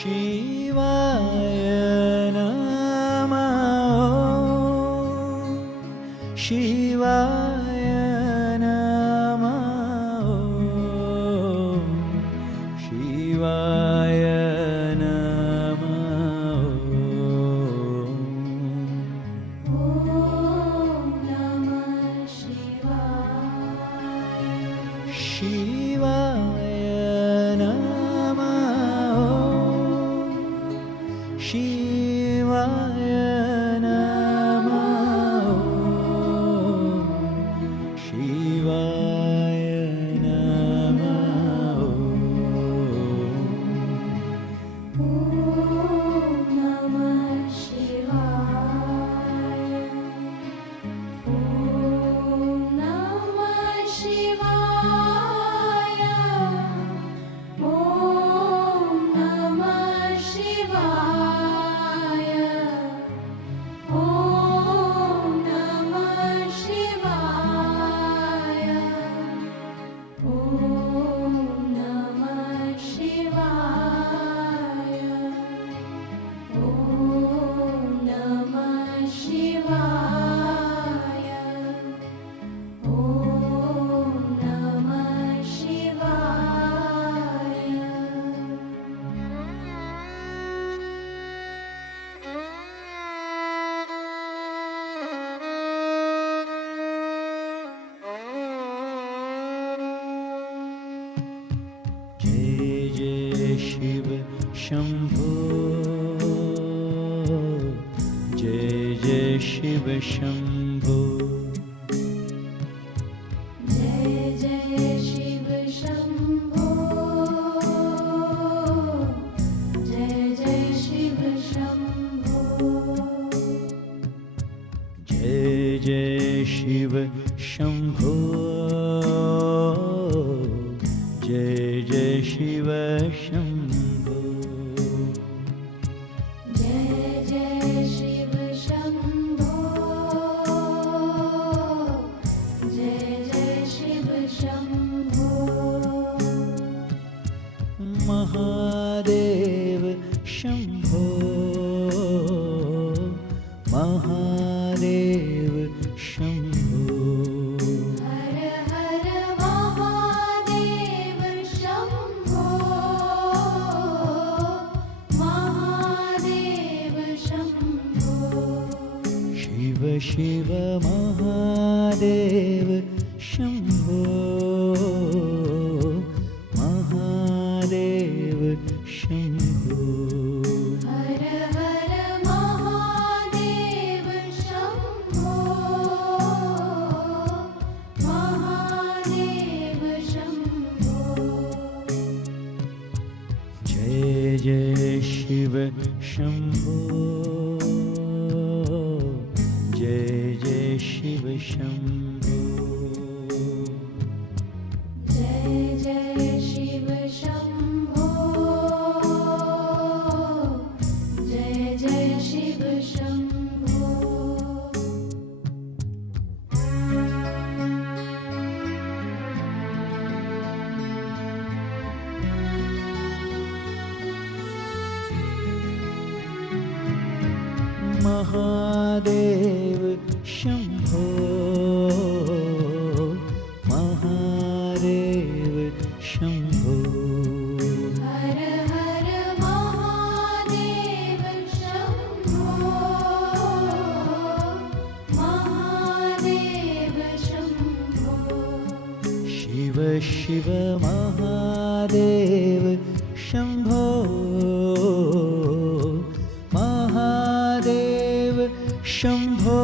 शिवाय नमः शिवाय नमः शिवाय नमः ॐ नमः शिवाय शिवाय नमः शिवाय नमः शिवाय नमः ॐ नमः शिवाय ॐ नमः शिवाय ॐ नमः शिवाय ॐ नमः शिवाय ॐ नमः शिवाय ॐ नमः शिवाय ॐ नमः शिवाय जय जय शिव शंभो जय जय शिव शंभो जय जय शिव शंभो जय जय शिव शंभो जय जय शिव शंभो जय जय शिव शंभो जय जय शिव शंभो जय जय शिव शंभो महादेव शंभो महादेव शंभो हर हर महादेव शंभो महादेव शंभो शिव शिव महादेव शंभो महादेव शंभो हर हर महादेव शंभो महादेव शंभो जय जय शिव शंभो जय जय शिव शंभो जय जय शिव शंभो जय जय शिव शंभो महादेव शंभो महादेव शंभो हर हर महादेव शंभो महादेव शंभो शिव शिव महादेव शंभो महादेव शंभो